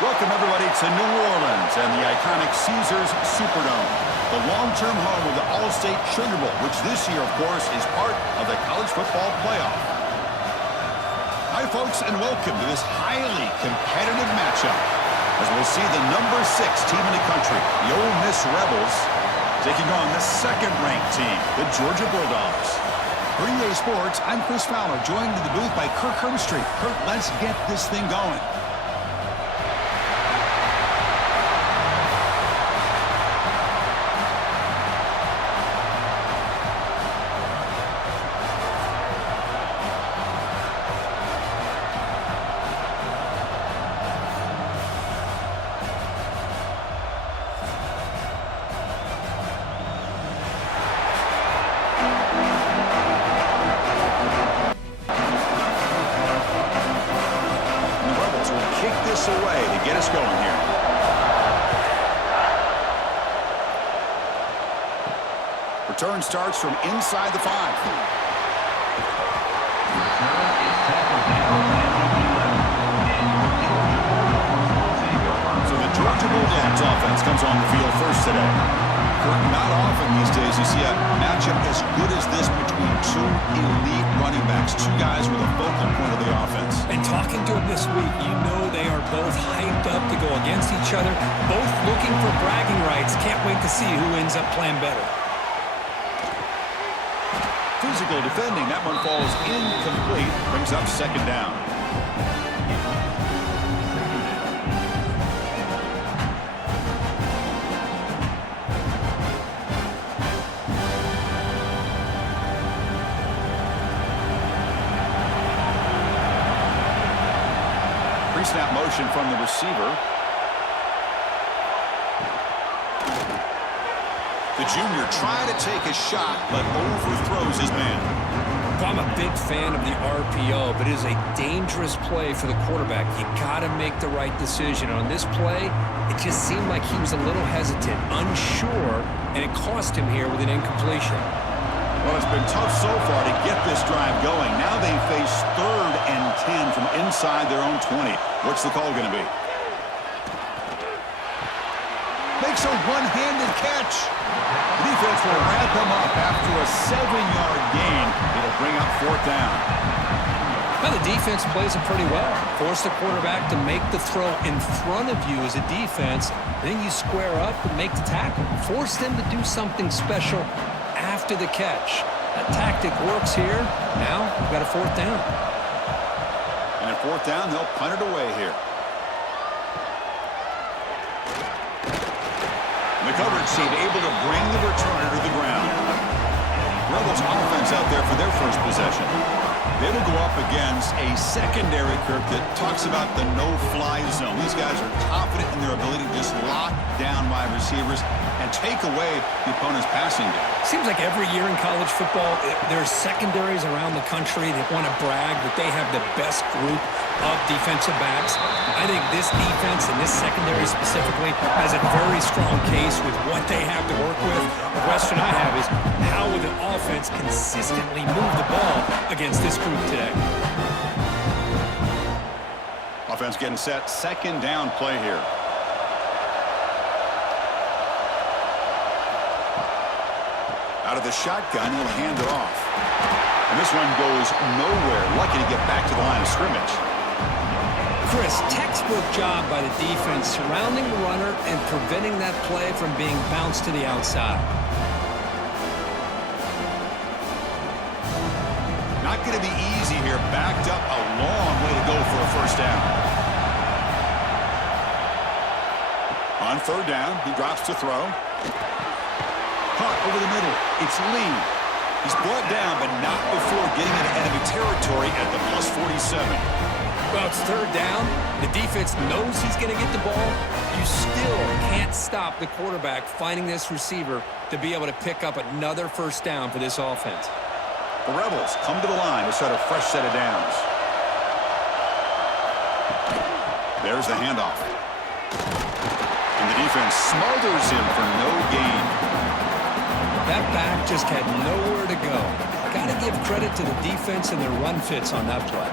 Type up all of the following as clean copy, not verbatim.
Welcome, everybody, to New Orleans and the iconic Caesars Superdome, the long-term home of the All-State Sugar Bowl, which this year, of course, is part of the college football playoff. Hi, folks, and welcome to this highly competitive matchup as we'll see the number 6 team in the country, the Ole Miss Rebels, taking on the second-ranked team, the Georgia Bulldogs. For EA Sports, I'm Chris Fowler, joined in the booth by Kirk Hermstreet. Kirk, let's get this thing going. Away to get us going here. Return starts from inside the 5. So the Georgia Bulldogs offense comes on the field first today. Not often these days you see a matchup as good as this between two elite running backs, two guys with a focal point of the offense. And talking to them this week, you know they are both hyped up to go against each other, both looking for bragging rights. Can't wait to see who ends up playing better. Physical defending, that one falls incomplete, brings up second down. Pre-snap motion from the receiver. The junior trying to take a shot, but overthrows his man. I'm a big fan of the RPO, but it is a dangerous play for the quarterback. You got to make the right decision. On this play, it just seemed like he was a little hesitant, unsure, and it cost him here with an incompletion. Well, it's been tough so far to get this drive going. Now they face 3rd and 10 from inside their own 20. What's the call going to be? Makes a one-handed catch. The defense will wrap him up after a 7-yard gain. It'll bring up 4th down. Well, the defense plays it pretty well. Force the quarterback to make the throw in front of you as a defense. Then you square up and make the tackle. Force them to do something special after the catch. That tactic works here. Now we've got a 4th down. And at 4th down, they'll punt it away here. The coverage team able to bring the returner to the ground. Rebels offense out there for their first possession. They will go up against a secondary, Kirk, that talks about the no-fly zone. These guys are confident in their ability to just lock down wide receivers and take away the opponent's passing game. Seems like every year in college football, there's secondaries around the country that want to brag that they have the best group of defensive backs. I think this defense and this secondary specifically has a very strong case with what they have to work with. The question I have is, how will the offense consistently move the ball against this group today? Offense getting set, 2nd down play here. Out of the shotgun, he'll hand it off. And this one goes nowhere. Lucky to get back to the line of scrimmage. Chris, textbook job by the defense surrounding the runner and preventing that play from being bounced to the outside. Not going to be easy here. Backed up a long way to go for a 1st down. On 3rd down, he drops to throw. Caught over the middle. It's Lee. He's brought down, but not before getting into enemy territory at the +47. Well, it's 3rd down. The defense knows he's going to get the ball. You still can't stop the quarterback finding this receiver to be able to pick up another 1st down for this offense. The Rebels come to the line to start a fresh set of downs. There's the handoff. And the defense smothers him for no gain. That back just had nowhere to go. Got to give credit to the defense and their run fits on that play.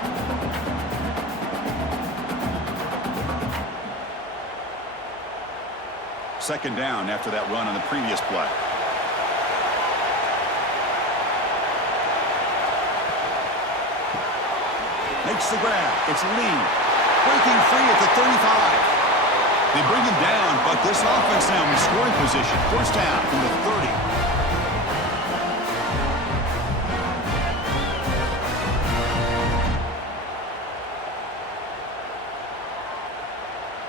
second down after that run on the previous play. Makes the grab. It's Lee. Breaking free at the 35. They bring him down, but this offense now in scoring position. First down from the 30.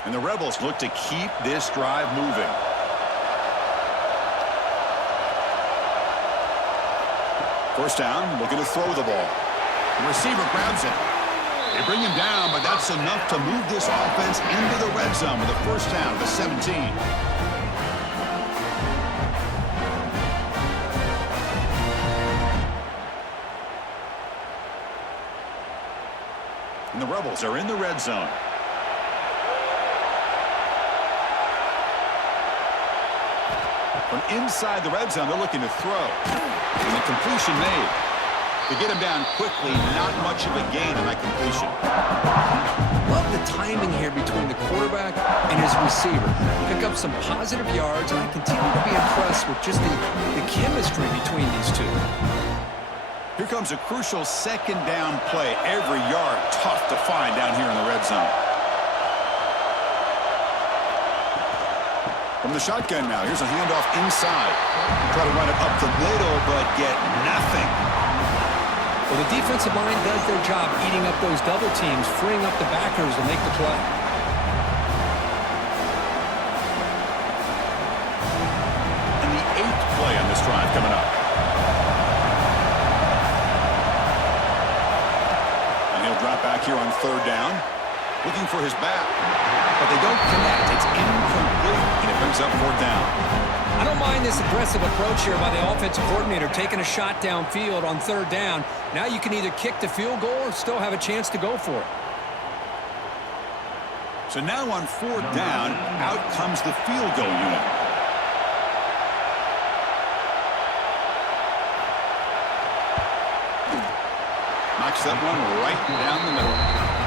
And the Rebels look to keep this drive moving. First down, looking to throw the ball. The receiver grabs it. They bring him down, but that's enough to move this offense into the red zone with a first down at the 17. And the Rebels are in the red zone. From inside the red zone, they're looking to throw. And the completion made. To get him down quickly, not much of a gain on that completion. Love the timing here between the quarterback and his receiver. Pick up some positive yards, and I continue to be impressed with just the chemistry between these two. Here comes a crucial second down play. Every yard tough to find down here in the red zone. From the shotgun now, here's a handoff inside. Try to run it up the middle, but get nothing. Well, the defensive line does their job eating up those double teams, freeing up the backers to make the play. And the 8th play on this drive coming up. And he'll drop back here on third down, looking for his back. But they don't connect. It's incomplete, and it brings up fourth down. I don't mind this aggressive approach here by the offensive coordinator, taking a shot downfield on third down. Now you can either kick the field goal or still have a chance to go for it. So now on fourth down, out comes the field goal unit. Knocks that one right down the middle.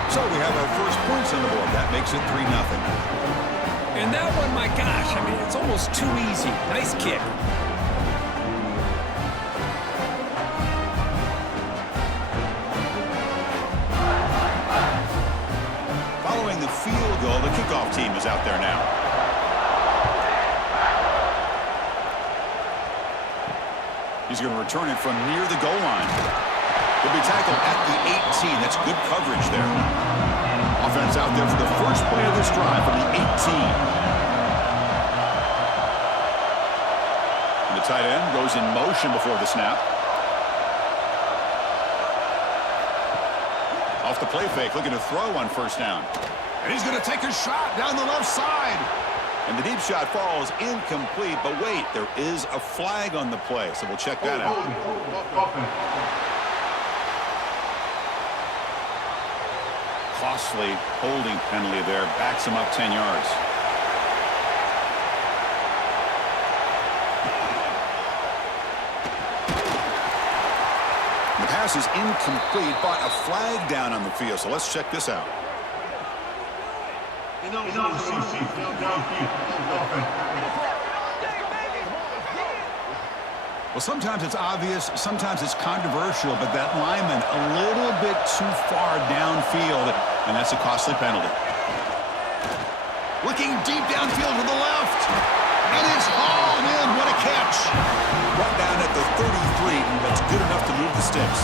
So we have our first points on the board. That makes it 3-0. And that one, my gosh, I mean, it's almost too easy. Nice kick. Following the field goal, the kickoff team is out there now. He's going to return it from near the goal line. He'll be tackled at the 18. That's good coverage there. Offense out there for the first play of this drive from the 18. And the tight end goes in motion before the snap. Off the play fake, looking to throw on first down. And he's going to take a shot down the left side. And the deep shot falls incomplete. But wait, there is a flag on the play, so we'll check that out. Costly holding penalty there. Backs him up 10 yards. The pass is incomplete, but a flag down on the field. So let's check this out. Well, sometimes it's obvious, sometimes it's controversial, but that lineman a little bit too far downfield, and that's a costly penalty. Looking deep downfield to the left, and it's hauled in. What a catch. Brought down at the 33, that's good enough to move the sticks.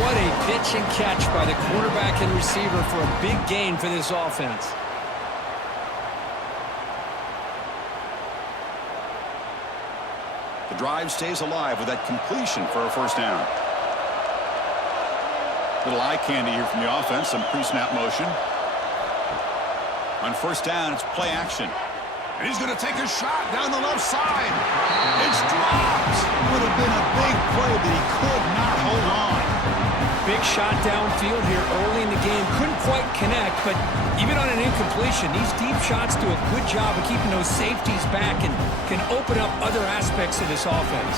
What a pitch and catch by the quarterback and receiver for a big gain for this offense. The drive stays alive with that completion for a first down. Little eye candy here from the offense, some pre-snap motion. On first down, it's play action. And he's going to take a shot down the left side. It's dropped. Would have been a big play, but he could not hold on. Big shot downfield here early in the game. Couldn't quite connect, but even on an incompletion, these deep shots do a good job of keeping those safeties back and can open up other aspects of this offense.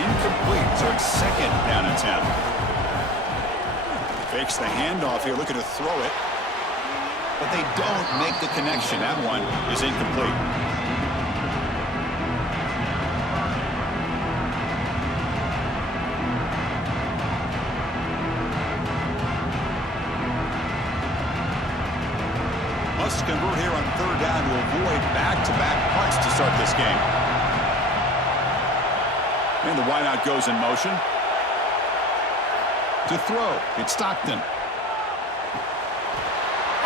Incomplete, so it's second down and 10. Fakes the handoff here, looking to throw it. but they don't make the connection. That one is incomplete. Must convert here on third down to avoid back-to-back punts to start this game. And the wideout goes in motion. To throw, it's Stockton.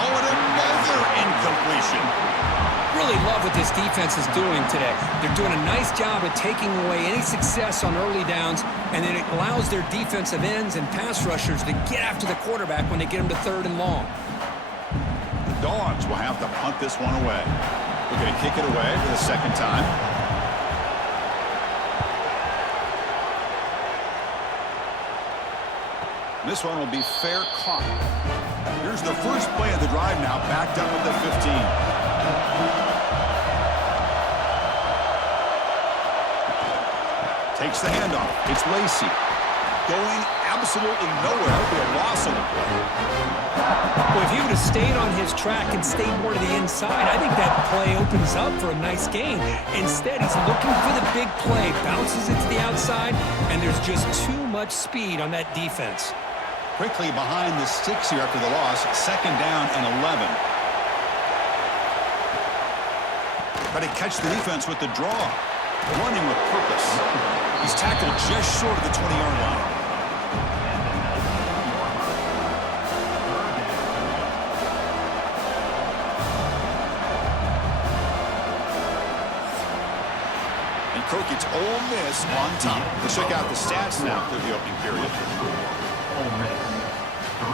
Oh, and another incompletion. Really love what this defense is doing today. They're doing a nice job of taking away any success on early downs, and then it allows their defensive ends and pass rushers to get after the quarterback when they get them to third and long. The Dogs will have to punt this one away. They're going to kick it away for the second time. This one will be fair caught. Here's the first play of the drive now, backed up at the 15. Takes the handoff. It's Lacey. Going absolutely nowhere. It'll be a loss on the play. Well, if he would have stayed on his track and stayed more to the inside, I think that play opens up for a nice gain. Instead, he's looking for the big play, bounces it to the outside, and there's just too much speed on that defense. Quickly behind the sticks here after the loss. Second down and 11. Try to catch the defense with the draw. Running with purpose. He's tackled just short of the 20-yard line. And Cook, it's Ole Miss on top. Let's check out the stats now through the opening period. Ole Miss 3,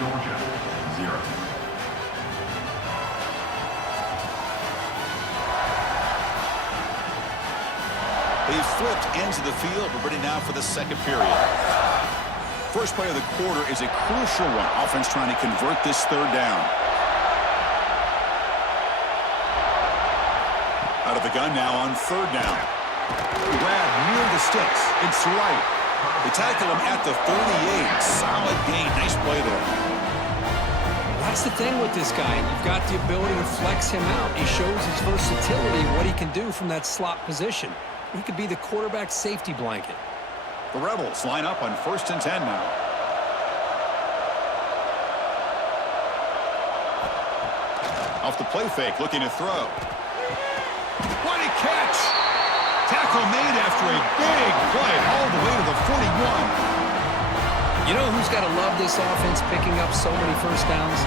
Georgia 0. They've flipped ends of the field. We're ready now for the second period. First play of the quarter is a crucial one. Offense trying to convert this third down. Out of the gun now on third down. Grab near the sticks. It's right. They tackle him at the 38. Solid gain. Nice play there. That's the thing with this guy. You've got the ability to flex him out. He shows his versatility, what he can do from that slot position. He could be the quarterback's safety blanket. The Rebels line up on 1st and 10 now. Off the play fake, looking to throw. What a catch! Tackle made after a big play all the way to the 41. You know who's got to love this offense picking up so many first downs?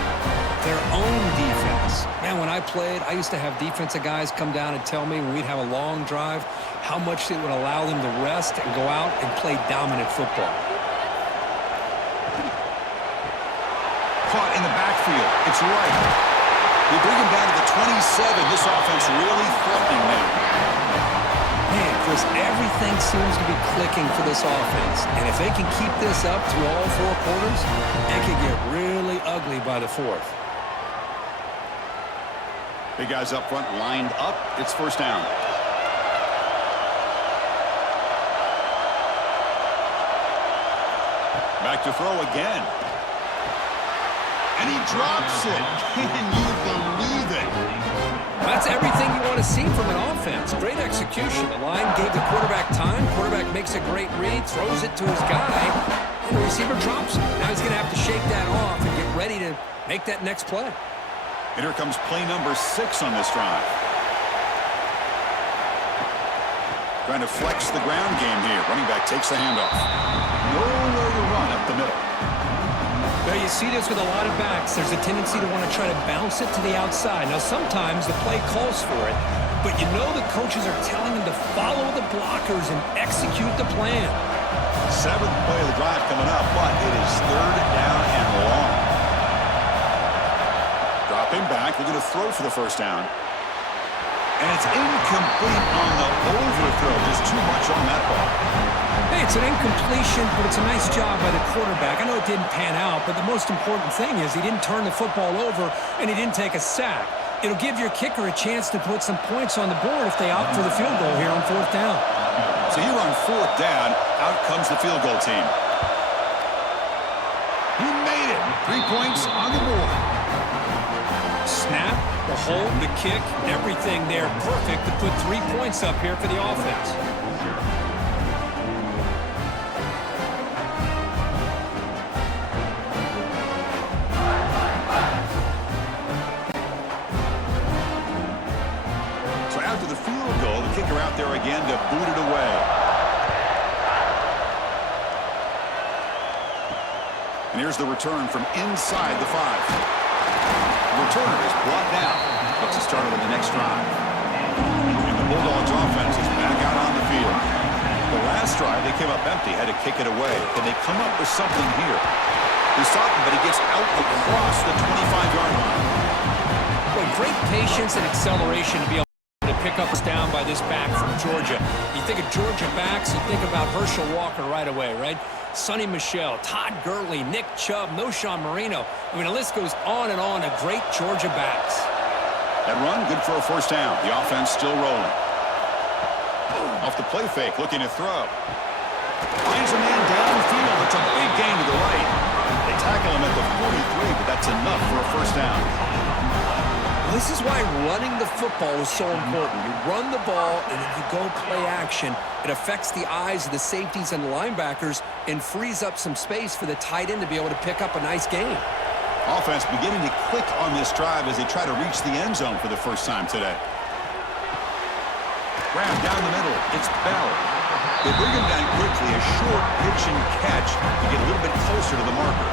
Their own defense. Man, when I played, I used to have defensive guys come down and tell me when we'd have a long drive how much it would allow them to rest and go out and play dominant football. Caught in the backfield. It's right. They bring him down to the 27. This offense really threatening now. Man, Chris, everything seems to be clicking for this offense. And if they can keep this up through all four quarters, it could get really ugly by the fourth. Big guys up front lined up. It's first down. Back to throw again. And he drops it. Can you believe it? That's everything you want to see from an offense. Great execution. The line gave the quarterback time. Quarterback makes a great read, throws it to his guy, and the receiver drops it. Now he's going to have to shake that off and get ready to make that next play. And here comes play number 6 on this drive. Trying to flex the ground game here. Running back takes the handoff. Nowhere to run up the middle. Now you see this with a lot of backs. There's a tendency to want to try to bounce it to the outside. Now sometimes the play calls for it, but you know the coaches are telling them to follow the blockers and execute the plan. 7th play of the drive coming up, but it is third down and long. Dropping back, we're going to throw for the first down. And it's incomplete on the overthrow. There's too much on that ball. Hey, it's an incompletion, but it's a nice job by the quarterback. I know it didn't pan out, but the most important thing is he didn't turn the football over and he didn't take a sack. It'll give your kicker a chance to put some points on the board if they opt for the field goal here on 4th down. So here on 4th down, out comes the field goal team. He made it. 3 points on the board. snap, the hold, the kick, everything there perfect to put 3 points up here for the offense. So after the field goal, the kicker out there again to boot it away. And here's the return from inside the 5. The returner is brought down. Gets it started on the next drive. And the Bulldogs offense is back out on the field. The last drive, they came up empty, had to kick it away. Can they come up with something here? He stopped him, but he gets out across the 25-yard line. Well, great patience and acceleration to be able to pick up us down by this back from Georgia. You think of Georgia backs, you think about Herschel Walker right away, right? Sonny Michel, Todd Gurley, Nick Chubb, Noshawn Marino. I mean, the list goes on and on of great Georgia backs. That run, good for a first down. The offense still rolling. Off the play fake, looking to throw. Finds a man downfield. It's a big gain to the right. They tackle him at the 43, but that's enough for a first down. This is why running the football is so important. You run the ball, and then you go play action. It affects the eyes of the safeties and the linebackers and frees up some space for the tight end to be able to pick up a nice gain. Offense beginning to click on this drive as they try to reach the end zone for the first time today. Grab down the middle. It's Bell. They bring him down quickly. A short pitch and catch to get a little bit closer to the marker.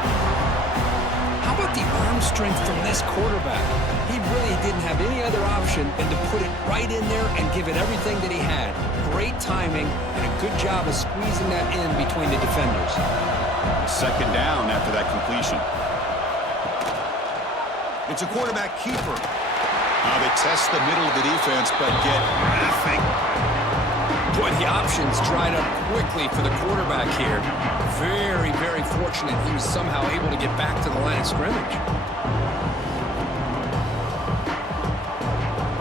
How about the arm strength from this quarterback? He really didn't have any other option than to put it right in there and give it everything that he had. Great timing and a good job of squeezing that in between the defenders. Second down after that completion. It's a quarterback keeper. Now they test the middle of the defense, but get nothing. Boy, the options dried up quickly for the quarterback here. Very, very fortunate he was somehow able to get back to the line of scrimmage.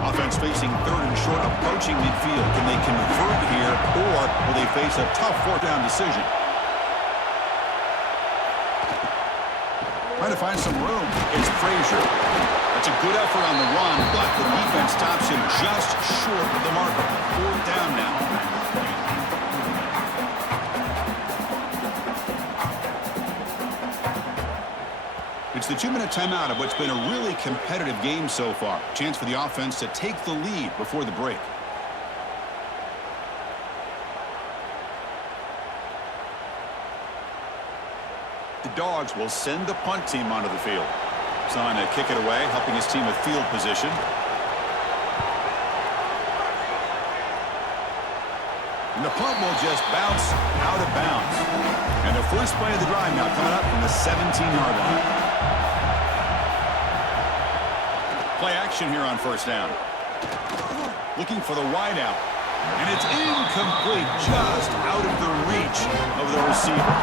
Offense facing third and short, approaching midfield. Can they convert here, or will they face a tough fourth down decision? Trying to find some room. It's Frazier. That's a good effort on the run, but the defense stops him just short of the marker. Fourth down now. It's the 2-minute timeout of what's been a really competitive game so far. Chance for the offense to take the lead before the break. The Dogs will send the punt team onto the field. Trying to kick it away, helping his team with field position. And the punt will just bounce out of bounds. And the first play of the drive now coming up from the 17-yard line. Play action here on first down. Looking for the wideout. And it's incomplete, just out of the reach of the receiver.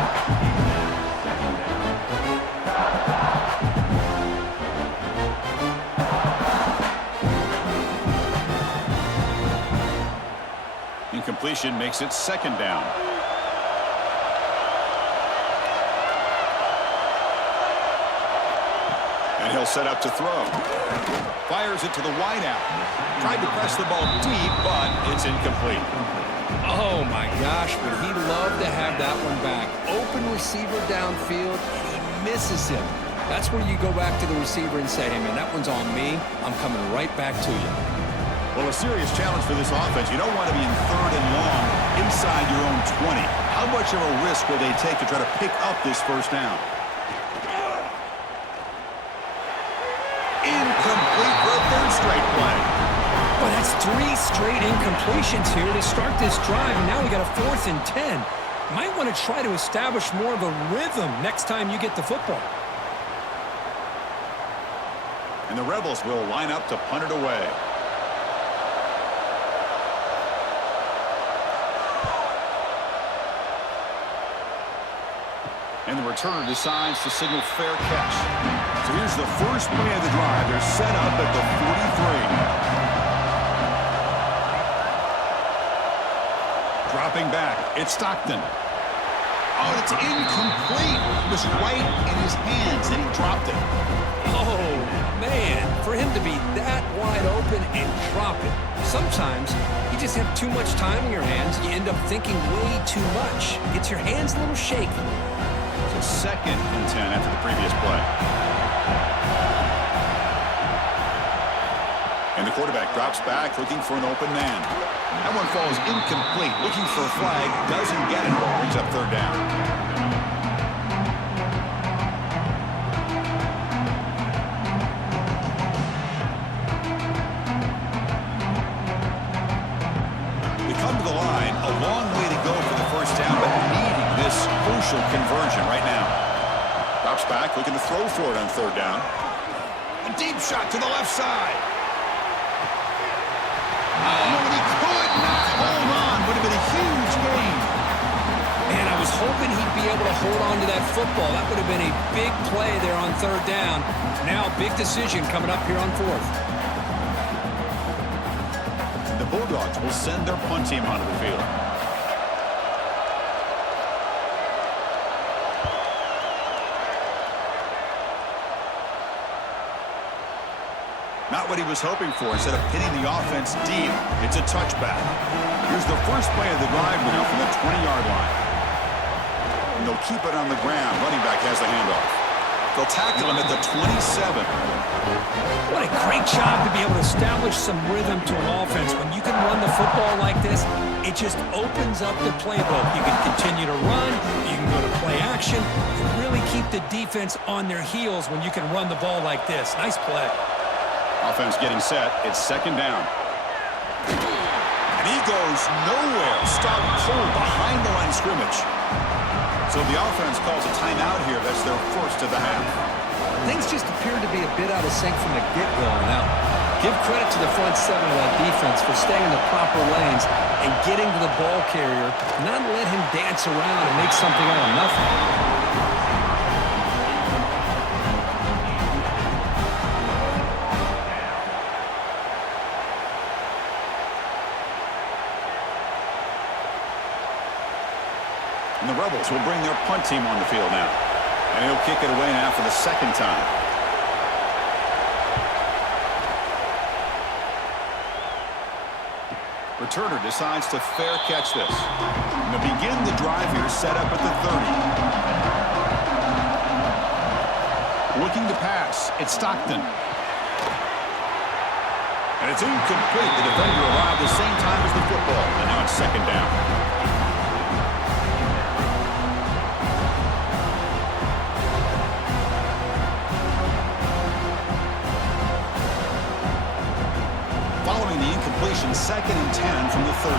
Incompletion makes it second down. And he'll set up to throw. Fires it to the wideout. Tried to press the ball deep, but it's incomplete. Oh, my gosh, would he love to have that one back. Open receiver downfield, and he misses him. That's where you go back to the receiver and say, hey, man, that one's on me. I'm coming right back to you. Well, a serious challenge for this offense. You don't want to be in third and long inside your own 20. How much of a risk will they take to try to pick up this first down? Incomplete for a third straight play. Well, that's 3 straight incompletions here to start this drive, and now we got a 4th and 10. Might want to try to establish more of a rhythm next time you get the football. And the Rebels will line up to punt it away. And the returner decides to signal fair catch. So here's the first play of the drive. They're set up at the 43. Dropping back, it's Stockton. Oh, it's incomplete. It was right in his hands, and he dropped it. Oh, man. For him to be that wide open and drop it, sometimes you just have too much time in your hands. You end up thinking way too much. Gets your hands a little shaky. So 2nd and 10 after the previous play. And the quarterback drops back looking for an open man. That one falls incomplete. Looking for a flag. Doesn't get it. Brings up 3rd down. Conversion right now. Drops back, looking to throw for it on 3rd down. A deep shot to the left side. Oh, and he could not hold on. Would have been a huge gain. Man, I was hoping he'd be able to hold on to that football. That would have been a big play there on 3rd down. Now, big decision coming up here on 4th. The Bulldogs will send their punt team onto the field. Not what he was hoping for. Instead of hitting the offense deep, it's a touchback. Here's the first play of the drive now from the 20-yard line. And they'll keep it on the ground. Running back has the handoff. They'll tackle him at the 27. What a great job to be able to establish some rhythm to an offense. When you can run the football like this, it just opens up the playbook. You can continue to run. You can go to play action. And really keep the defense on their heels when you can run the ball like this. Nice play. Offense getting set. It's 2nd down. And he goes nowhere. Stopped cold behind the line of scrimmage. So the offense calls a timeout here. That's their first of the half. Things just appeared to be a bit out of sync from the get-go. Now, give credit to the front 7 of that defense for staying in the proper lanes and getting to the ball carrier, not let him dance around and make something out of nothing. And the Rebels will bring their punt team on the field now. And he'll kick it away now for the 2nd time. Returner decides to fair catch this. And to begin the drive here, set up at the 30. Looking to pass. It's Stockton. And it's incomplete. The defender arrived the same time as the football. And now it's 2nd down. Following the incompletion, 2nd and 10 from the 30.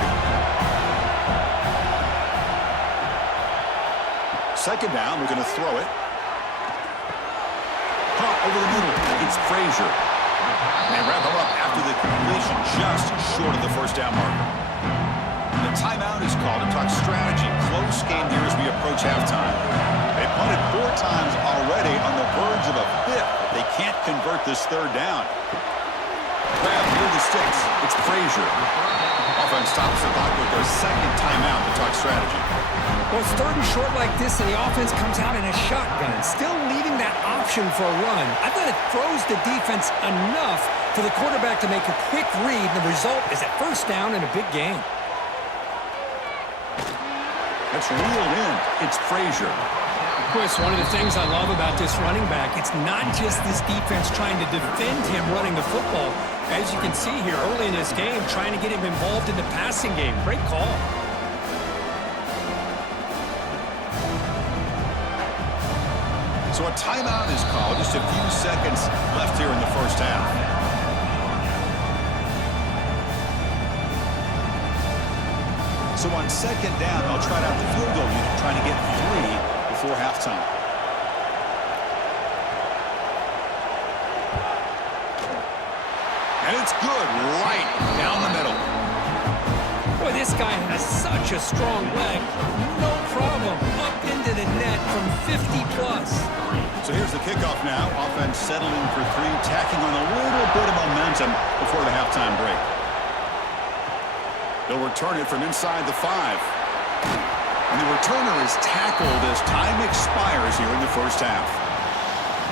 2nd down, we're going to throw it. Caught over the middle. It's Frazier. And they wrap him up after the completion, just short of the 1st down marker. And the timeout is called to talk strategy. Close game here as we approach halftime. They punted 4 times already on the verge of a 5th. They can't convert this 3rd down. Grab near the sticks. It's Frazier. Offense stops the clock with their 2nd timeout to talk strategy. Well, it's 3rd and short like this, and the offense comes out in a shotgun, still leaving that option for a run. I thought it throws the defense enough for the quarterback to make a quick read, and the result is a 1st down in a big game. That's reeled in. It's Frazier. Chris, one of the things I love about this running back, it's not just this defense trying to defend him running the football. As you can see here early in this game, trying to get him involved in the passing game. Great call. So a timeout is called. Just a few seconds left here in the 1st half. So on 2nd down, they'll try out the field goal unit, trying to get 3 before halftime. And it's good right down the middle. Boy, this guy has such a strong leg. No problem. Up into the net from 50+. So here's the kickoff now. Offense settling for 3, tacking on a little bit of momentum before the halftime break. They'll return it from inside the 5. And the returner is tackled as time expires here in the 1st half.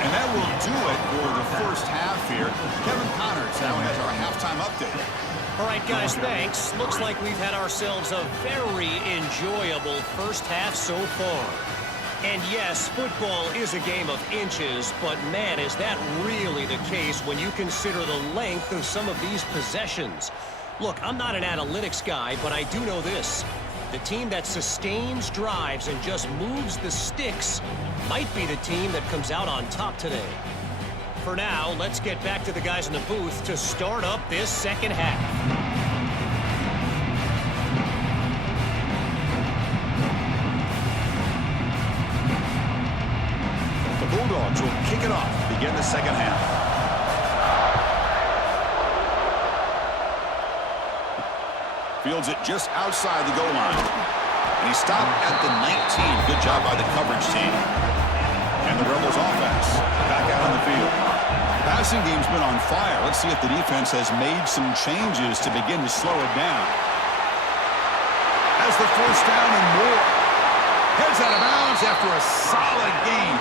And that will do it for the first half here. Kevin Connors now has our halftime update. All right, guys, thanks. Looks like we've had ourselves a very enjoyable first half so far. And yes, football is a game of inches, but man, is that really the case when you consider the length of some of these possessions. Look, I'm not an analytics guy, but I do know this. The team that sustains drives and just moves the sticks might be the team that comes out on top today. For now, let's get back to the guys in the booth to start up this second half. The Bulldogs will kick it off to begin the second half. Fields it just outside the goal line. And he stopped at the 19. Good job by the coverage team. And the Rebels offense back out on the field. Passing game's been on fire. Let's see if the defense has made some changes to begin to slow it down. Has the first down and more. Heads out of bounds after a solid gain.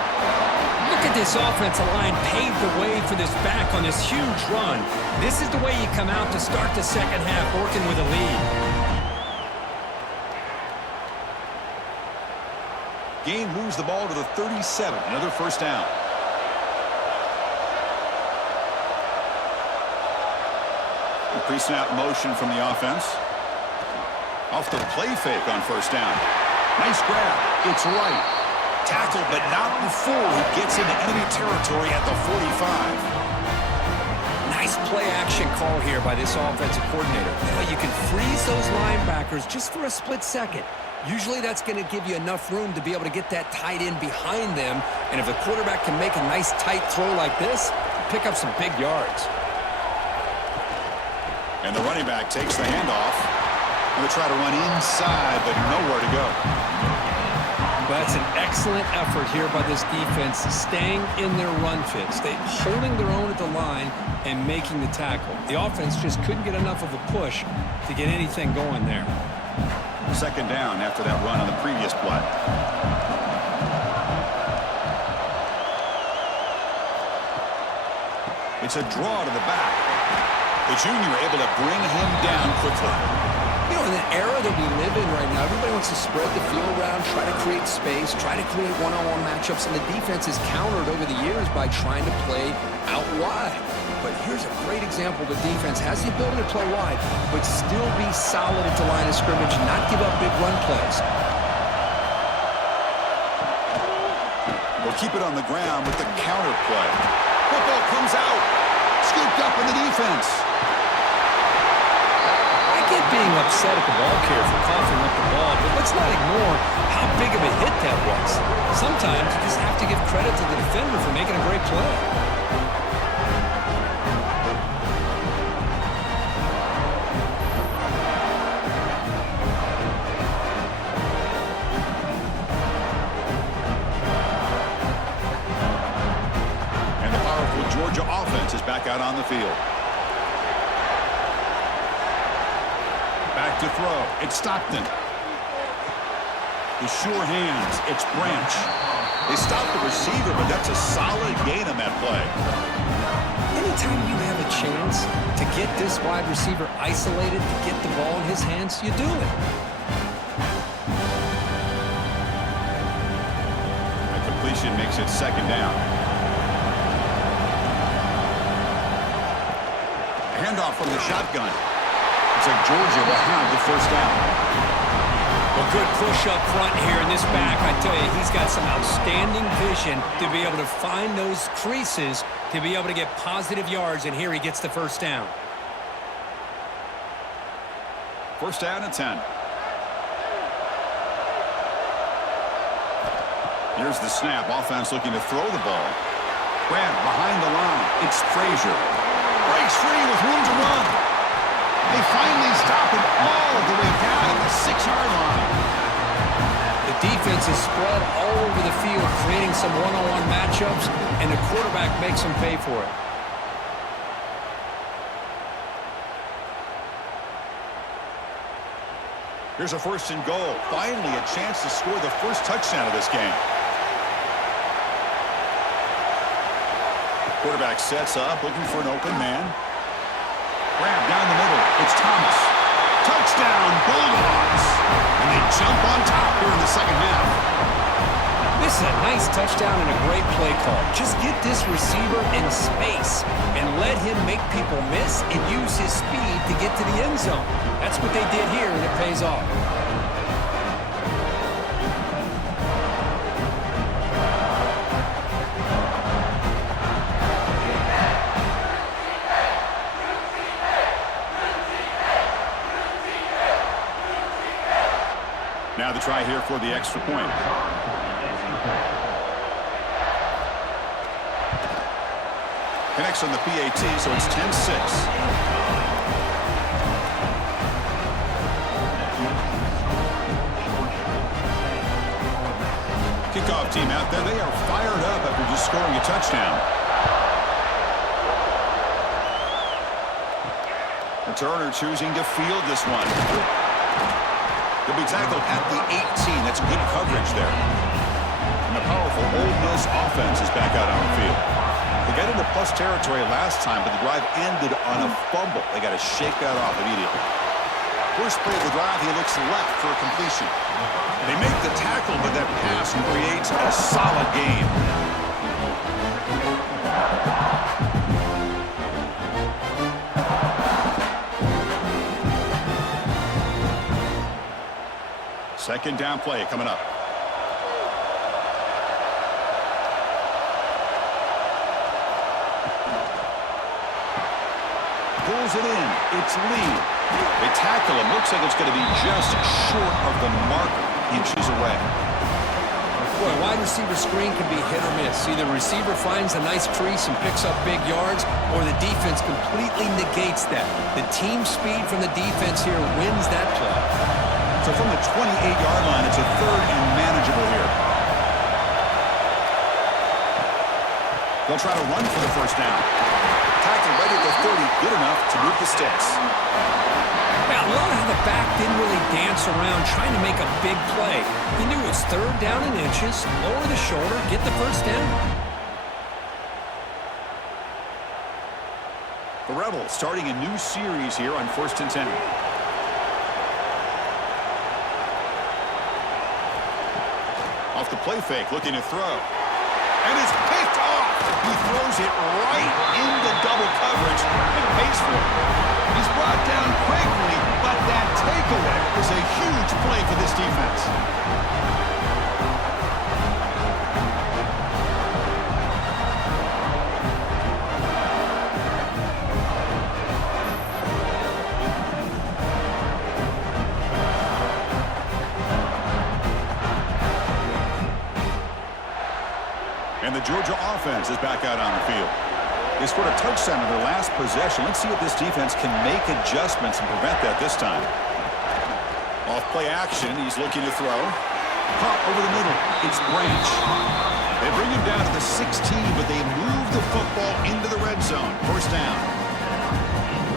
Look at this offensive line paved the way for this back on this huge run. This is the way you come out to start the second half, working with a lead. Gain moves the ball to the 37. Another first down. Pre-snap motion from the offense. Off the play fake on first down. Nice grab. It's right. Tackled, but not before he gets into enemy territory at the 45. Nice play-action call here by this offensive coordinator. You can freeze those linebackers just for a split second. Usually that's going to give you enough room to be able to get that tight end behind them. And if the quarterback can make a nice tight throw like this, pick up some big yards. And the running back takes the handoff. Going to try to run inside, but nowhere to go. Well, that's an excellent effort here by this defense, staying in their run fits. They holding their own at the line and making the tackle. The offense just couldn't get enough of a push to get anything going there. Second down after that run on the previous play. It's a draw to the back. The junior able to bring him down quickly. You know, in the era that we live in right now, everybody wants to spread the field around, try to create space, try to create one-on-one matchups, and the defense is countered over the years by trying to play out wide. But here's a great example. The defense has the ability to play wide, but still be solid at the line of scrimmage and not give up big run plays. We'll keep it on the ground with the counter play. Football comes out. Scooped up in the defense. I get being upset at the ball carrier for coughing up the ball, but let's not ignore how big of a hit that was. Sometimes you just have to give credit to the defender for making a great play. And the powerful Georgia offense is back out on the field. Back to throw. It's Stockton. The sure hands. It's Branch. They stopped the receiver, but that's a solid gain on that play. Anytime you have a chance to get this wide receiver isolated, to get the ball in his hands, you do it. The completion makes it second down. Handoff from the shotgun. It's like Georgia will have the first down. A good push up front here in this back. I tell you, he's got some outstanding vision to be able to find those creases, to be able to get positive yards, and here he gets the first down. First down and 10. Here's the snap. Offense looking to throw the ball. Grant behind the line. It's Frazier. Breaks free with room to run. They finally stop him all the way down at the 6-yard line. The defense is spread all over the field, creating some one-on-one matchups, and the quarterback makes them pay for it. Here's a first and goal. Finally a chance to score the first touchdown of this game. Quarterback sets up, looking for an open man. Grab down the middle. It's Thomas. Touchdown, Bulldogs. And they jump on top here in the second half. This is a nice touchdown and a great play call. Just get this receiver in space and let him make people miss and use his speed to get to the end zone. That's what they did here, and it pays off. Now the try here for the extra point. Connects on the PAT, so it's 10-6. Kickoff team out there. They are fired up after just scoring a touchdown. Returner choosing to field this one. He'll be tackled at the 18. That's good coverage there. And the powerful Ole Miss offense is back out on the field. They got into plus territory last time, but the drive ended on a fumble. They got to shake that off immediately. First play of the drive, he looks left for a completion. They make the tackle, but that pass creates a solid gain. Second down play coming up. Pulls it in. It's Lee. They tackle him. Looks like it's going to be just short of the mark, inches away. Boy, wide receiver screen can be hit or miss. Either receiver finds a nice crease and picks up big yards, or the defense completely negates that. The team speed from the defense here wins that play. So from the 28-yard line, it's a third and manageable here. They'll try to run for the first down. Tackle right at the 30, good enough to move the sticks. Now, I love how the back didn't really dance around trying to make a big play. He knew it was third down in inches, lower the shoulder, get the first down. The Rebels starting a new series here on 1st and 10. Off the play fake, looking to throw. And it's picked off. He throws it right into double coverage and pays for it. He's brought down quickly, but that takeaway is a huge play for this defense. And the Georgia offense is back out on the field. They scored a touchdown in their last possession. Let's see if this defense can make adjustments and prevent that this time. Off play action, he's looking to throw. Pop over the middle. It's Branch. They bring him down to the 16, but they move the football into the red zone. First down.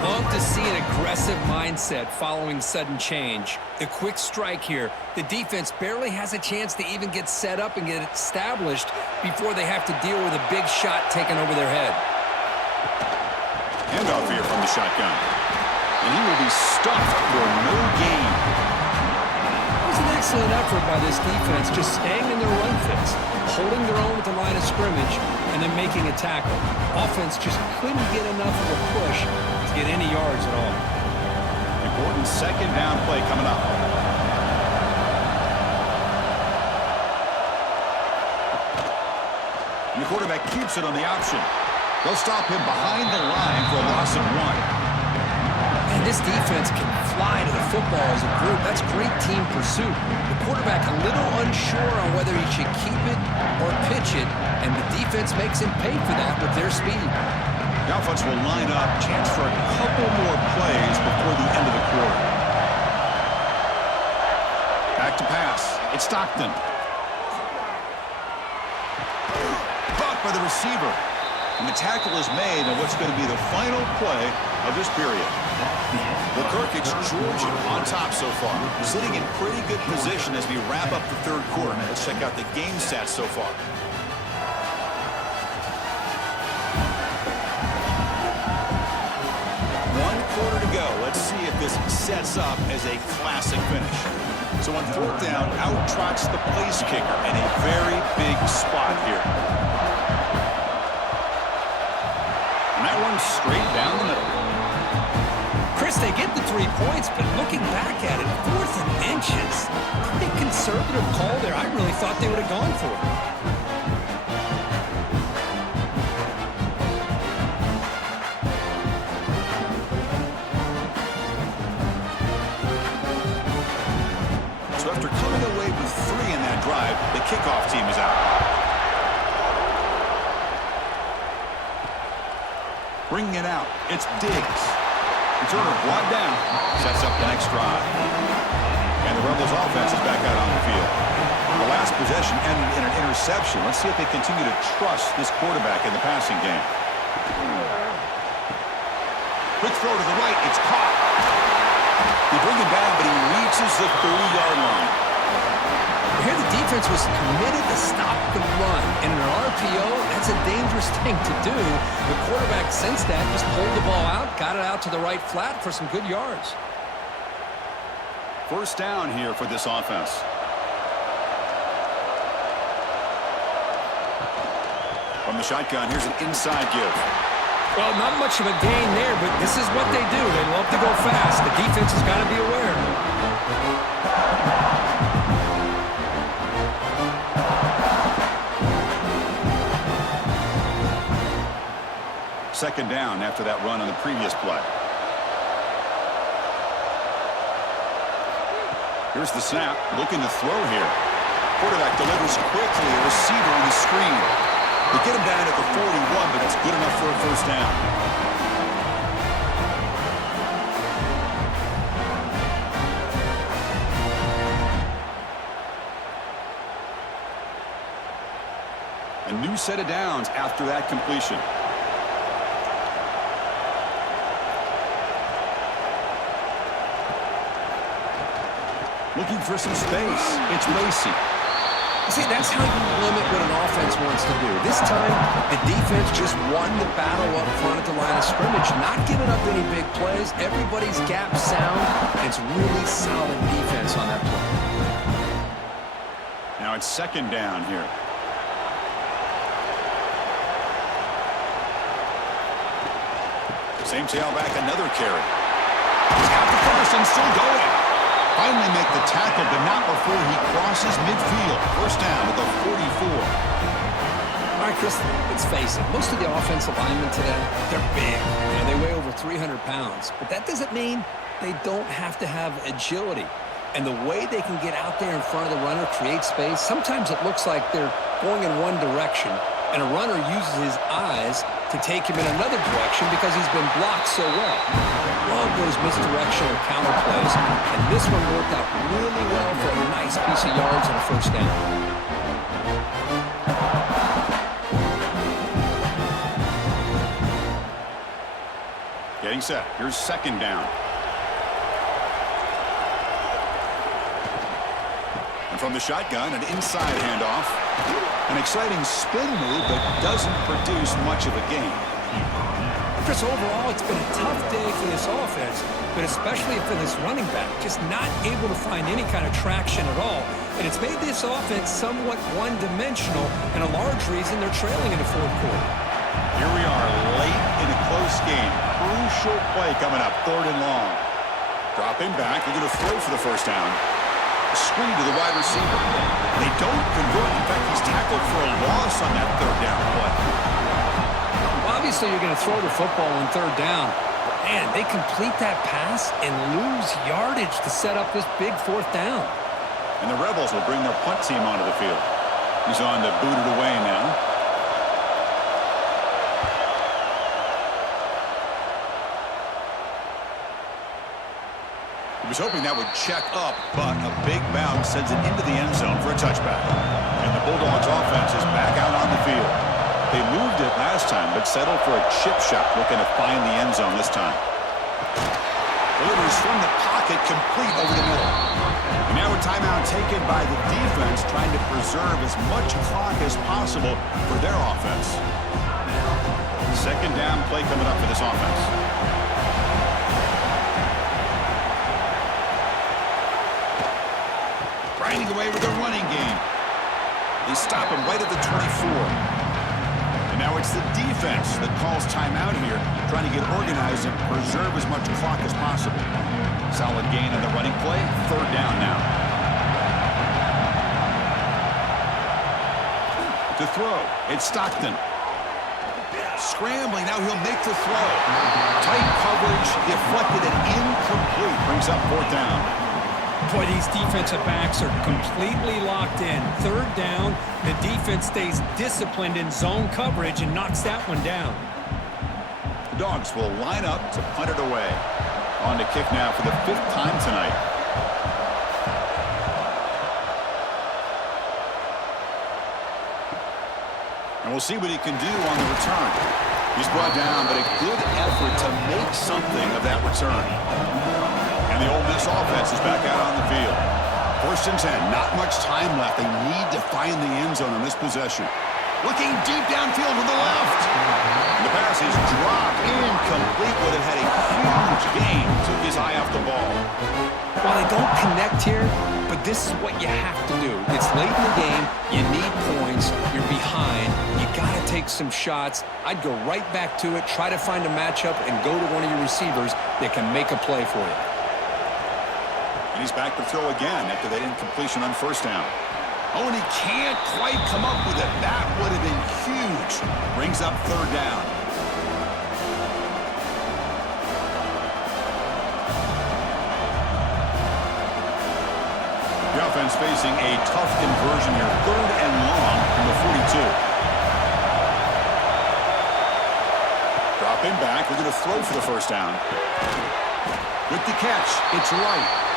Love to see an aggressive mindset following sudden change. The quick strike here. The defense barely has a chance to even get set up and get established before they have to deal with a big shot taken over their head. Handoff here from the shotgun. And he will be stuffed for no gain. It was an excellent effort by this defense, just staying in their run fits, holding their own at the line of scrimmage, and then making a tackle. Offense just couldn't get enough of a push to get any yards at all. Important second down play coming up. And the quarterback keeps it on the option. They'll stop him behind the line for a loss of 1. And this defense can fly to the football as a group. That's great team pursuit. The quarterback a little unsure on whether he should keep it or pitch it, and the defense makes him pay for that with their speed. The offense will line up, chance for a couple more plays before the end of the quarter. Back to pass. It's Stockton. Caught by the receiver. And the tackle is made on what's going to be the final play of this period. Well, Kirk, it's Georgia on top so far. Sitting in pretty good position as we wrap up the third quarter. Let's check out the game stats so far. quarter to go. Let's see if this sets up as a classic finish. So on fourth down, out trots the place kicker in a very big spot here. And that one's straight down the middle. Chris, they get the 3 points, but looking back at it, 4th and inches. Pretty conservative call there. I really thought they would have gone for it. So after coming away with 3 in that drive, the kickoff team is out. Bringing it out, it's Diggs. Returner brought down, sets up the next drive. And the Rebels offense is back out on the field. The last possession ended in an interception. Let's see if they continue to trust this quarterback in the passing game. Quick throw to the right, it's caught. They bring him down, but he reaches the 30-yard line. Here the defense was committed to stop the run. And in an RPO, that's a dangerous thing to do. The quarterback sensed that, just pulled the ball out, got it out to the right flat for some good yards. First down here for this offense. From the shotgun, here's an inside give. Well, not much of a gain there, but this is what they do. They love to go fast. The defense has got to be aware. Second down after that run on the previous play. Here's the snap, looking to throw here. Quarterback delivers quickly, a receiver on the screen. They get him down at the 41, but it's good enough for a first down. A new set of downs after that completion. Looking for some space. It's Lacey. See, that's how you limit what an offense wants to do. This time, the defense just won the battle up front at the line of scrimmage, not giving up any big plays. Everybody's gap sound. It's really solid defense on that play. Now it's second down here. Same tailback, another carry. He's got the first and still going. Finally make the tackle, but not before he crosses midfield. First down at the 44. All right, Chris, let's face it. Most of the offensive linemen today, they're big. You know, they weigh over 300 pounds. But that doesn't mean they don't have to have agility. And the way they can get out there in front of the runner, create space, sometimes it looks like they're going in one direction, and a runner uses his eyes to take him in another direction because he's been blocked so well. Love those misdirectional counter plays, and this one worked out really well for a nice piece of yards on a first down. Getting set. Here's second down. And from the shotgun, an inside handoff. An exciting spin move, but doesn't produce much of a gain. Chris, overall, it's been a tough day for this offense, but especially for this running back, just not able to find any kind of traction at all. And it's made this offense somewhat one-dimensional, and a large reason they're trailing in the fourth quarter. Here we are, late in a close game. Crucial play coming up, third and long. Dropping back, they're going to throw for the first down. Screen to the wide receiver. They don't convert. In fact, he's tackled for a loss on that third down play. Well, obviously, you're going to throw the football on third down. Man, they complete that pass and lose yardage to set up this big fourth down. And the Rebels will bring their punt team onto the field. He's on to boot it away now. He was hoping that would check up, but a big bounce sends it into the end zone for a touchback. And the Bulldogs offense is back out on the field. They moved it last time, but settled for a chip shot, looking to find the end zone this time. Delivers from the pocket, complete over the middle. And now a timeout taken by the defense, trying to preserve as much clock as possible for their offense. Second down play coming up for this offense. They stop him right at the 24. And now it's the defense that calls timeout here, trying to get organized and preserve as much clock as possible. Solid gain on the running play. Third down now. To throw, it's Stockton. Scrambling, now he'll make the throw. Tight coverage, deflected and incomplete. Brings up fourth down. Boy, these defensive backs are completely locked in. Third down, the defense stays disciplined in zone coverage and knocks that one down. The Dogs will line up to punt it away. On to kick now for the 5th time tonight. And we'll see what he can do on the return. He's brought down, but a good effort to make something of that return. And the Ole Miss offense is back out on the field. 1st and 10, not much time left. They need to find the end zone on this possession. Looking deep downfield to the left. And the pass is dropped, incomplete. Would have had a huge gain. Took his eye off the ball. Well, they don't connect here, but this is what you have to do. It's late in the game. You need points. You're behind. You got to take some shots. I'd go right back to it, try to find a matchup, and go to one of your receivers that can make a play for you. And he's back to throw again after that incompletion on 1st down. Oh, and he can't quite come up with it. That would have been huge. Brings up 3rd down. The offense facing a tough conversion here. 3rd and long from the 42. Dropping back. We're going to throw for the 1st down. With the catch, it's right.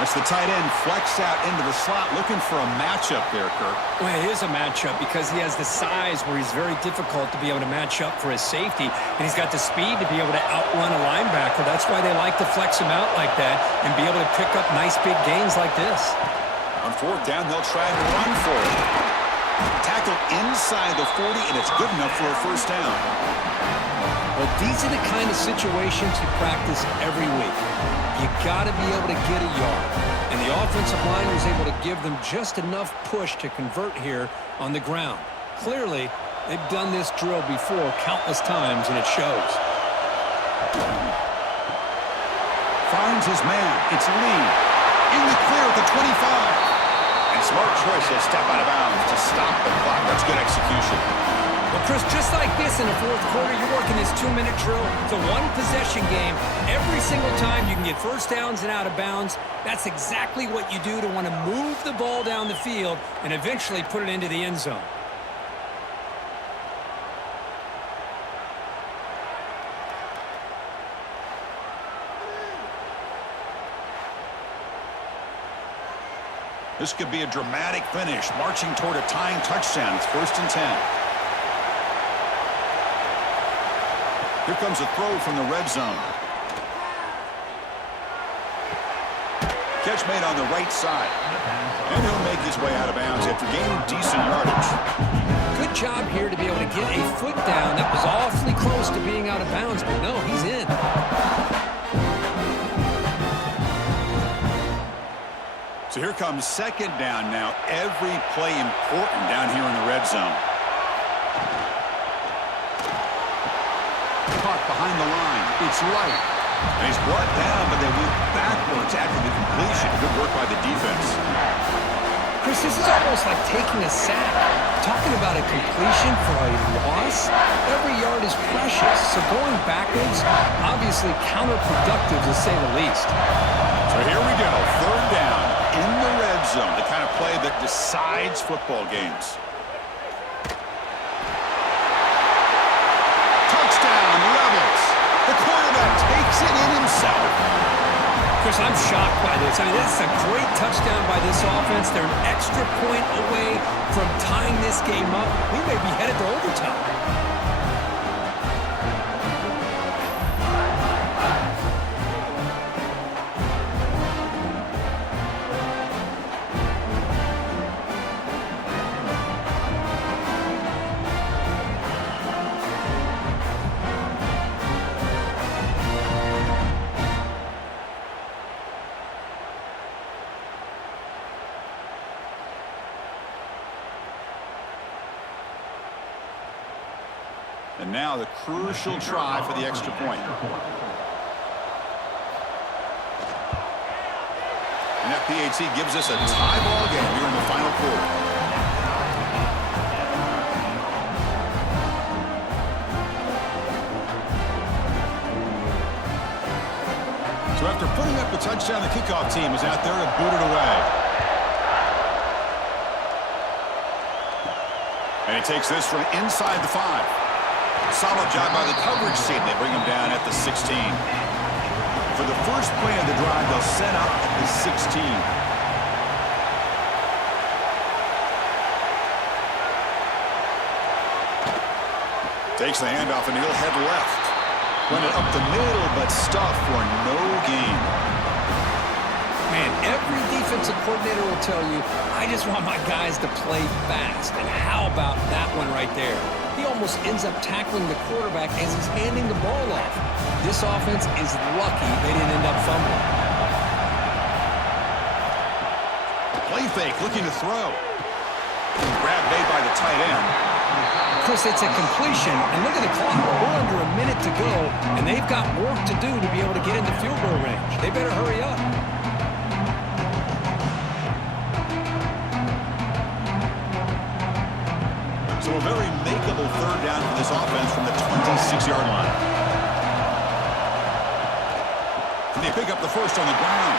That's the tight end flexed out into the slot, looking for a matchup there, Kirk. Well, it is a matchup because he has the size where he's very difficult to be able to match up for his safety, and he's got the speed to be able to outrun a linebacker. That's why they like to flex him out like that and be able to pick up nice big gains like this. On 4th down, they'll try to run for it. Tackle inside the 40, and it's good enough for a 1st down. Well, these are the kind of situations you practice every week. You got to be able to get a yard. And the offensive line was able to give them just enough push to convert here on the ground. Clearly, they've done this drill before countless times, and it shows. Finds his man. It's Lee. In the clear at the 25. And smart choice. He'll step out of bounds to stop the clock. That's good execution. Well, Chris, just like this in the 4th quarter, you're working this 2-minute drill. It's a one-possession game. Every single time you can get 1st downs and out of bounds. That's exactly what you do to want to move the ball down the field and eventually put it into the end zone. This could be a dramatic finish, marching toward a tying touchdown. It's 1st and 10. Here comes a throw from the red zone. Catch made on the right side. And he'll make his way out of bounds after gaining decent yardage. Good job here to be able to get a foot down. That was awfully close to being out of bounds, but no, he's in. So here comes 2nd down now. Every play important down here in the red zone. Caught behind the line. It's right. And he's brought down, but they went backwards after the completion. Good work by the defense. Chris, this is almost like taking a sack. Talking about a completion for a loss, every yard is precious. So going backwards, obviously counterproductive to say the least. So here we go. 3rd down in the red zone. The kind of play that decides football games. The quarterback takes it in himself. Chris, I'm shocked by this. I mean, this is a great touchdown by this offense. They're an extra point away from tying this game up. We may be headed to overtime. And now the crucial try for the extra point. And that PAT gives us a tie ball game here in the final quarter. So after putting up a touchdown, the kickoff team is out there to boot it away. And he takes this from inside the 5. Solid job by the coverage team. They bring him down at the 16. For the first play of the drive, they'll set up at the 16. Takes the handoff, and he'll head left. Run it up the middle, but stuff for no gain. Man, every defensive coordinator will tell you, I just want my guys to play fast. And how about that one right there? He almost ends up tackling the quarterback as he's handing the ball off. This offense is lucky they didn't end up fumbling. Play fake, looking to throw. Grab made by the tight end. Chris, it's a completion, and look at the clock. We're under a minute to go, and they've got work to do to be able to get into field goal range. They better hurry up. So a very makeable third down for this offense from the 26-yard line. And they pick up the first on the ground.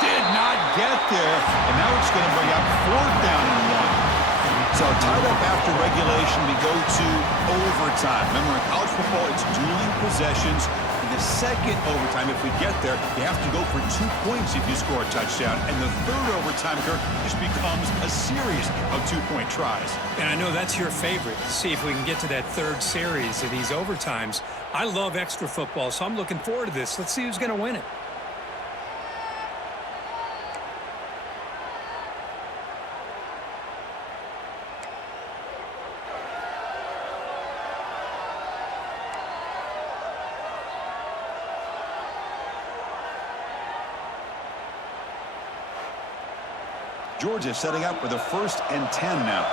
Did not get there, and now it's going to bring up 4th down and 1. So tied up after regulation, we go to overtime. Remember, in college football, it's dueling possessions. In the second overtime, if we get there, you have to go for 2 points if you score a touchdown. And the third overtime, Kirk, just becomes a series of 2-point tries. And I know that's your favorite. See if we can get to that third series of these overtimes. I love extra football, so I'm looking forward to this. Let's see who's going to win it. Georgia setting up with a 1st and 10 now.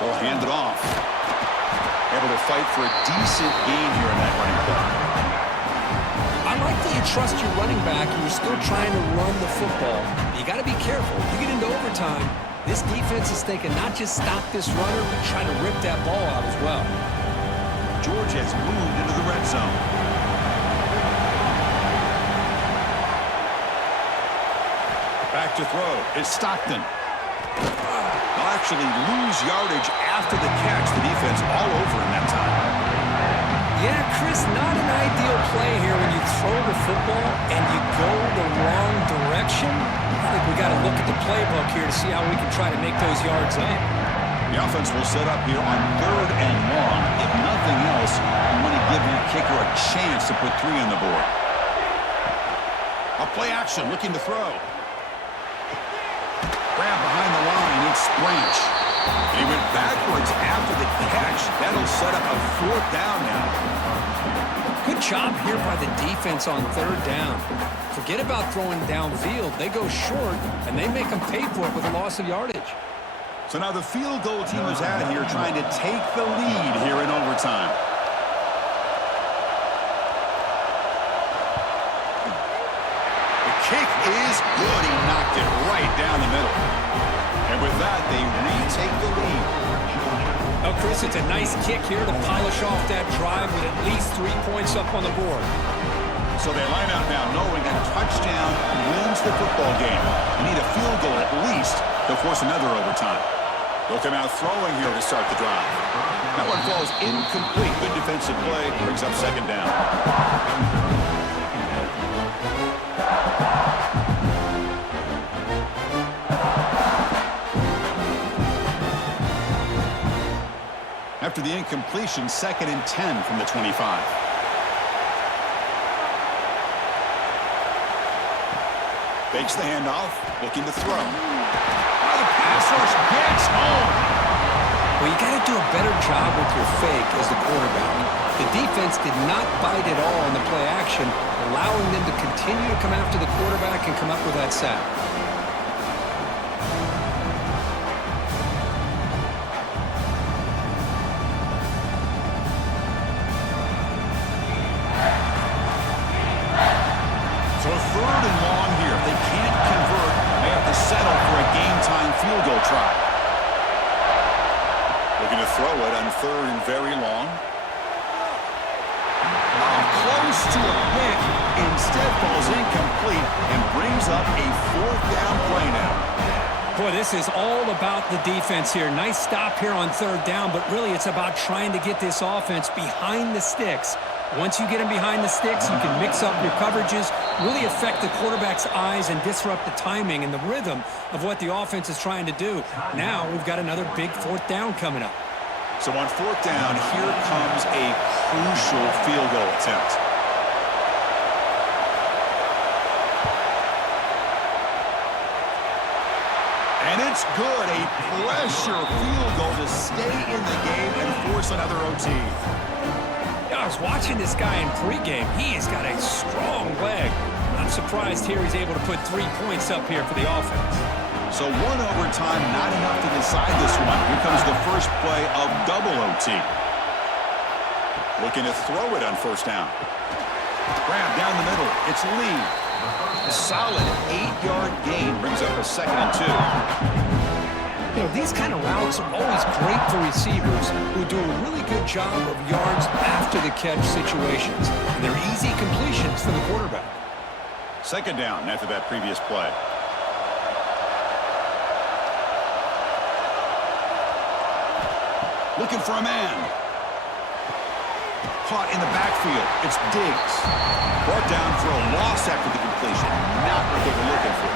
They'll hand it off. Able to fight for a decent gain here in that running play. I like that you trust your running back and you're still trying to run the football. You got to be careful. You get into overtime, this defense is thinking not just stop this runner, but try to rip that ball out as well. Georgia has moved into the red zone. Back to throw is Stockton. They'll actually lose yardage after the catch. The defense all over him that time. Yeah, Chris, not an ideal play here when you throw the football and you go the wrong direction. I think we got to look at the playbook here to see how we can try to make those yards up. The offense will set up here on 3rd and long. If nothing else, you want to give your kicker a chance to put 3 on the board. A play action, looking to throw. Grab behind the line, it's Branch. And he went backwards after the catch. That'll set up a 4th down now. Good job here by the defense on 3rd down. Forget about throwing downfield. They go short, and they make them pay for it with a loss of yardage. So now the field goal team is out here trying to take the lead here in overtime. Kick is good. He knocked it right down the middle. And with that, they retake the lead. Oh, Chris, it's a nice kick here to polish off that drive with at least 3 points up on the board. So they line out now knowing that touchdown wins the football game. They need a field goal at least to force another overtime. They'll come out throwing here to start the drive. That one falls incomplete. Good defensive play. Brings up 2nd down. After the incompletion, 2nd and 10 from the 25. Fakes the handoff, looking to throw. Oh, the pass rush gets home. Well, you got to do a better job with your fake as the quarterback. The defense did not bite at all on the play action, allowing them to continue to come after the quarterback and come up with that sack. 3rd and very long. Close to a pick. Instead falls incomplete and brings up a 4th down play now. Boy, this is all about the defense here. Nice stop here on 3rd down, but really it's about trying to get this offense behind the sticks. Once you get them behind the sticks, you can mix up your coverages, really affect the quarterback's eyes and disrupt the timing and the rhythm of what the offense is trying to do. Now we've got another big 4th down coming up. So on 4th down, here comes a crucial field goal attempt. And it's good. A pressure field goal to stay in the game and force another OT. I was watching this guy in pregame. He has got a strong leg. I'm surprised here he's able to put 3 points up here for the offense. So 1 overtime, not enough to decide this one. Here comes the first play of double OT. Looking to throw it on 1st down. Grab down the middle. It's Lee. A solid 8-yard gain brings up a 2nd and 2. You know, these kind of routes are always great for receivers who do a really good job of yards after the catch situations. And they're easy completions for the quarterback. 2nd down after that previous play. Looking for a man. Caught in the backfield. It's Diggs. Brought down for a loss after the completion. Not what they were looking for.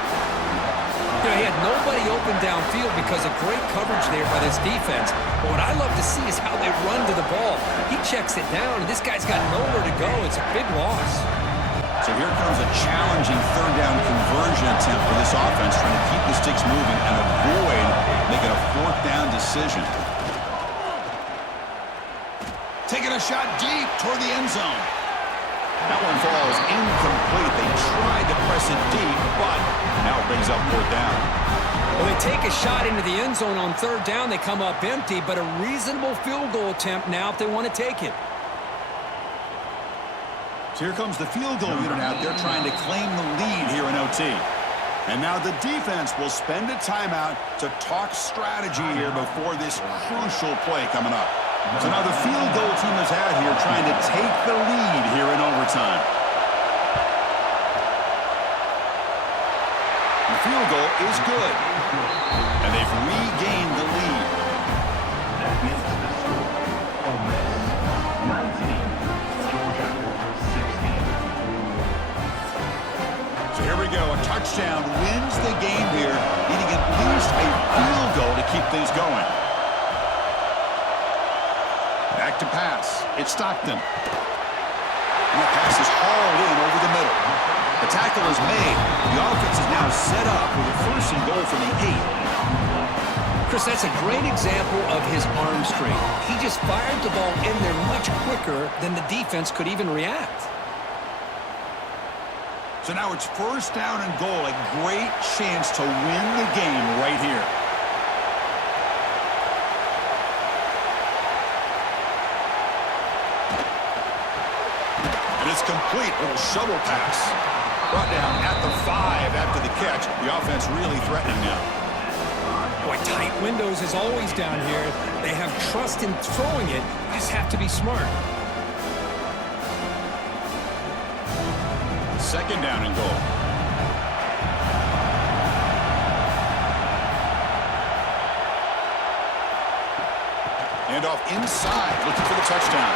You know, he had nobody open downfield because of great coverage there by this defense. But what I love to see is how they run to the ball. He checks it down, and this guy's got nowhere to go. It's a big loss. So here comes a challenging 3rd down conversion attempt for this offense, trying to keep the sticks moving and avoid making a 4th down decision. Taking a shot deep toward the end zone. That one falls incomplete. They tried to press it deep, but now it brings up 4th down. Well, they take a shot into the end zone on 3rd down. They come up empty, but a reasonable field goal attempt now if they want to take it. So here comes the field goal unit out there trying to claim the lead here in OT. And now the defense will spend a timeout to talk strategy here before this crucial play coming up. So now the field goal team is out here trying to take the lead here in overtime. The field goal is good. And they've regained the lead. That is the score. Ole Miss 19, Georgia 16. So here we go. A touchdown wins the game here, needing at least a field goal to keep things going. Back to pass. It's Stockton. And the pass is hauled in over the middle. The tackle is made. The offense is now set up with a 1st and goal from the 8. Chris, that's a great example of his arm strength. He just fired the ball in there much quicker than the defense could even react. So now it's 1st down and goal. A great chance to win the game right here. It's complete. Little shovel pass. Brought down at the 5 after the catch. The offense really threatening now. Boy, tight windows is always down here. They have trust in throwing it. You just have to be smart. 2nd down and goal. Handoff inside, looking for the touchdown.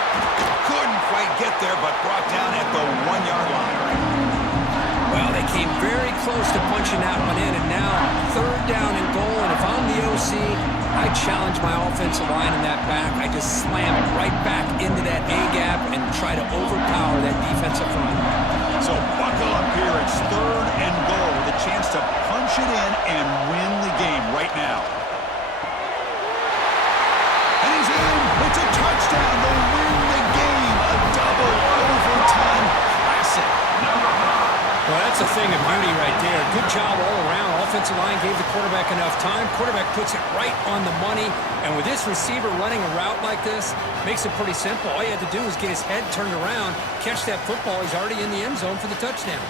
Couldn't quite get there, but brought down at the 1-yard line. Well, they came very close to punching that one in, and now 3rd down and goal. And if I'm the OC, I challenge my offensive line in that back. I just slam it right back into that A-gap and try to overpower that defensive front. So buckle up here. It's 3rd and goal with a chance to punch it in and win the game right now. And he's in. It's a touchdown to win the game. A double overtime classic. Well, that's a thing of beauty right there. Good job all around. Offensive line gave the quarterback enough time. Quarterback puts it right on the money. And with this receiver running a route like this, makes it pretty simple. All you had to do is get his head turned around, catch that football. He's already in the end zone for the touchdown.